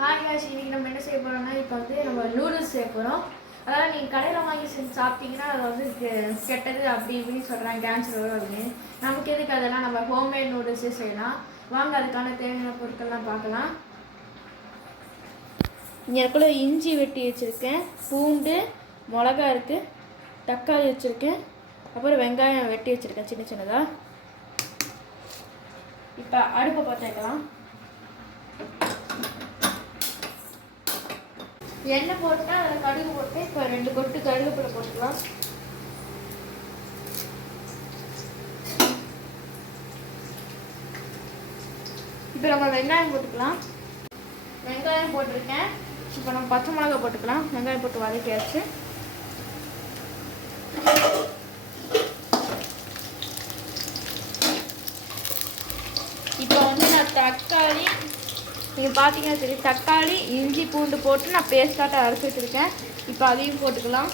Hi guys, இன்றைக்கி நம்ம என்ன செய்ய போகிறோம்னா இப்போ வந்து நம்ம நூடுல்ஸ் செய்ய போகிறோம். அதாவது நீங்கள் கடையில் வாங்கி செஞ்சு சாப்பிட்டீங்கன்னா அது வந்து கெட்டது அப்படி இப்படின்னு சொல்கிறாங்க, கேன்சர் வரும் அப்படின்னு. நமக்கு எதுக்கு அதெல்லாம், நம்ம ஹோம்மேட் நூடுல்ஸே செய்யலாம். வாங்க அதுக்கான தேவையான பொருட்கள்லாம் பார்க்கலாம். இங்கே இஞ்சி வெட்டி வச்சுருக்கேன், பூண்டு, மிளகா இருக்குது, தக்காளி வச்சுருக்கேன், அப்புறம் வெங்காயம் வெட்டி வச்சுருக்கேன் சின்ன சின்னதாக. இப்போ அடுப்பை பற்ற வைக்கலாம். எண்ணெய் போட்டுனா அதில் கடுகு போட்டு இப்போ 2 கொட்டு கருவேப்பிலை போட்டுக்கலாம். இப்போ நம்ம வெங்காயம் போட்டுக்கலாம். வெங்காயம் போட்டிருக்கேன். இப்போ நம்ம பச்சை மிளகாய் போட்டுக்கலாம். வெங்காயம் போட்டு வதக்கியாச்சு. இப்போ வந்து நான் தக்காளி, நீங்கள் பார்த்தீங்கன்னா சரி, தக்காளி இஞ்சி பூண்டு போட்டு நான் பேஸ்ட்டாக அரைச்சி வச்சுருக்கேன். இப்போ அதையும் போட்டுக்கலாம்.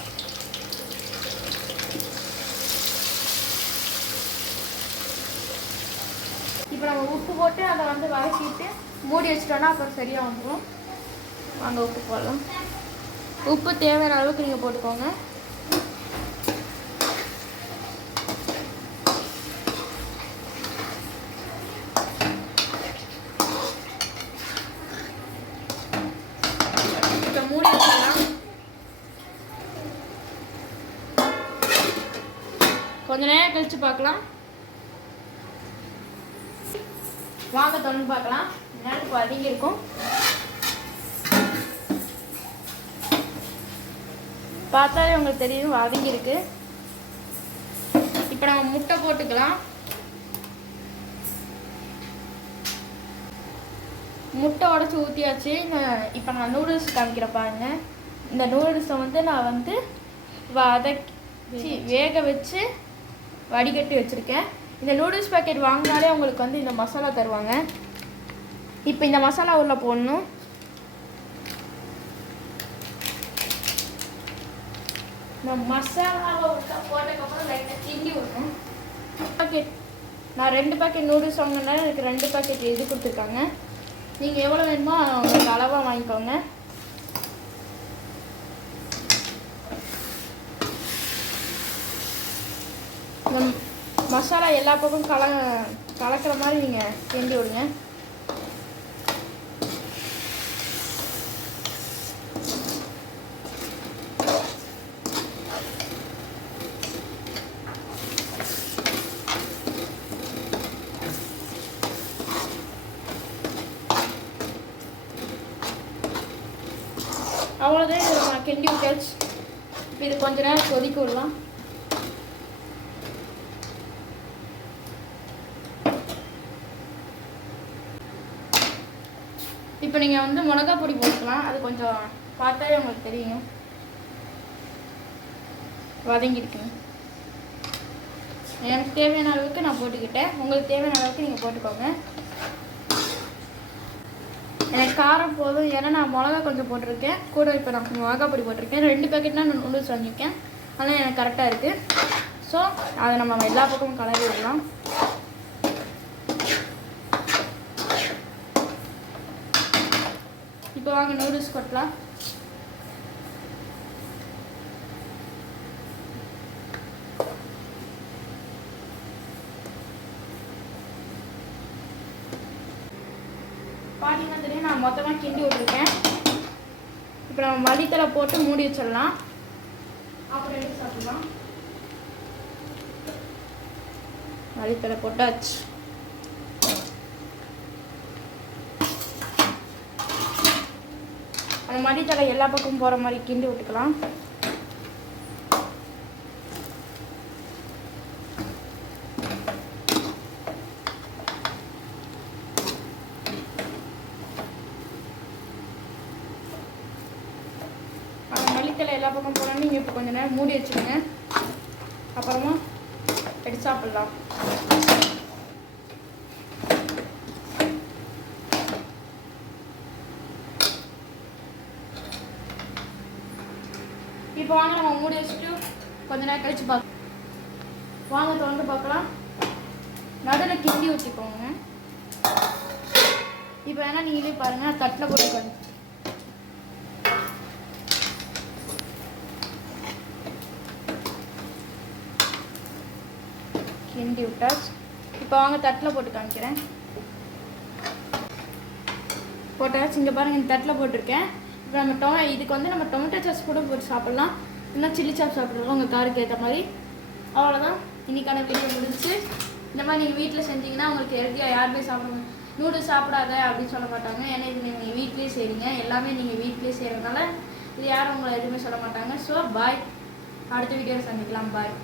இப்போ நம்ம உப்பு போட்டு அதை வந்து வதக்கிட்டு மூடி வச்சிட்டோன்னா அப்புறம் சரியாக வந்துடும். வாங்க உப்பு போடலாம். உப்பு தேவையான அளவுக்கு நீங்கள் போட்டுக்கோங்க. மூடி வச்சிடலாம். கொஞ்ச நேரம் கழிச்சு பார்க்கலாம். வாங்க தொண்டு பார்க்கலாம். நேரத்துக்கு வதங்கி இருக்கும். பார்த்தாலே உங்களுக்கு தெரியும் வதங்கி இருக்கு. இப்போ நம்ம முட்டை போட்டுக்கலாம். முட்டை உடச்சி ஊற்றியாச்சு. இப்போ நான் நூடுல்ஸ் காமிக்கிற பாருங்க. இந்த நூடுல்ஸை வந்து நான் வந்து வேக வச்சு வடிகட்டி வச்சுருக்கேன். இந்த நூடுல்ஸ் பேக்கெட் வாங்கினாலே உங்களுக்கு வந்து இந்த மசாலா தருவாங்க. இப்போ இந்த மசாலா உள்ள போடணும். இந்த மசாலாவை போட்டதுக்கப்புறம் லைட்டாக கிண்டி விடணும். பேக்கெட் நான் 2 பேக்கெட் நூடுல்ஸ் வாங்கினால எனக்கு 2 பேக்கெட் இது கொடுத்துருக்காங்க. நீங்கள் எவ்வளோ வேணுமோ உங்களுக்கு அளவாக வாங்கிக்கோங்க. மசாலா எல்லா பக்கமும் கலக்கிற மாதிரி நீங்கள் கிண்டி விடுங்க. அவ்வளோதான். இதை நம்ம கிண்டி விட்டாச்சு. இப்போ இது கொஞ்ச நேரம் கொதிக்க விடலாம். இப்போ நீங்கள் வந்து மிளகா பொடி போட்டுக்கலாம். அது கொஞ்சம் பார்த்தாலே உங்களுக்கு தெரியும் வதங்கிருக்குங்க. எனக்கு தேவையான அளவுக்கு நான் போட்டுக்கிட்டேன். உங்களுக்கு தேவையான அளவுக்கு நீங்கள் போட்டுக்கோங்க. எனக்கு காரம் போதும், ஏன்னா நான் மிளகா கொஞ்சம் போட்டிருக்கேன் கூட. இப்போ நான் மிளகா பொடி போட்டிருக்கேன். 2 பேக்கெட்னா நான் நூடுல்ஸ் வாங்கியிருக்கேன். அதனால் எனக்கு கரெக்டாக இருக்குது. ஸோ அதை நம்ம எல்லா பக்கமும் கலரி விடலாம். இப்போ வாங்க நூடுல்ஸ் கொட்டலாம். பார்த்தீங்கன்னா தெரியும், நான் மொத்தமாக கிண்டி விட்டுருக்கேன். இப்போ நம்ம மல்லித்தலை போட்டு மூடி வச்சிடலாம். அப்புறம் எடுத்து சாப்பிடலாம். மல்லித்தலை போட்டாச்சு. அந்த மல்லித்தலை எல்லா பக்கமும் போகிற மாதிரி கிண்டி விட்டுக்கலாம். மல்லித்தலை எல்லா பக்கம் போனால் நீங்கள் இப்போ கொஞ்சம் நேரம் மூடி வச்சுருங்க. அப்புறமா எடுத்து சாப்பிட்லாம். இப்போ வாங்க நம்ம மூடி வச்சுட்டு கொஞ்ச நேரம் கழிச்சு பார்க்கலாம். வாங்க திறந்து பார்க்கலாம். நடுவில் கிண்டி ஊற்றிக்கோங்க. இப்போ வேணால் நீங்களே பாருங்கள், தட்டில் போட்டுக்கோங்க. கிண்டி விட்டாச்சு. இப்போ வாங்க தட்டில் போட்டு காமிக்கிறேன். போட்டாச்சு. இங்கே பாருங்கள், இந்த தட்டில் போட்டிருக்கேன். இப்போ நம்ம இதுக்கு வந்து நம்ம டொமேட்டோ சாஸ் கூட போட்டு சாப்பிட்லாம், இன்னும் சில்லி சாஸ் சாப்பிட்றோம் உங்கள் காருக்கு ஏற்ற மாதிரி. அவ்வளோதான், இன்றைக்கான வீடியோ முடிஞ்சிச்சு. இந்த மாதிரி நீங்கள் வீட்டில் செஞ்சிங்கன்னா உங்களுக்கு ஹெல்த்தியாக யாருமே சாப்பிடுங்க, நூடுல்ஸ் சாப்பிடாத அப்படின்னு சொல்ல மாட்டாங்க. ஏன்னா இது நீங்கள் வீட்லேயே செய்கிறீங்க, எல்லாமே நீங்கள் வீட்லேயே செய்கிறதுனால இது யாரும் உங்களை எதுவுமே சொல்ல மாட்டாங்க. ஸோ பாய், அடுத்த வீடியோவில் சந்திக்கலாம். பாய்.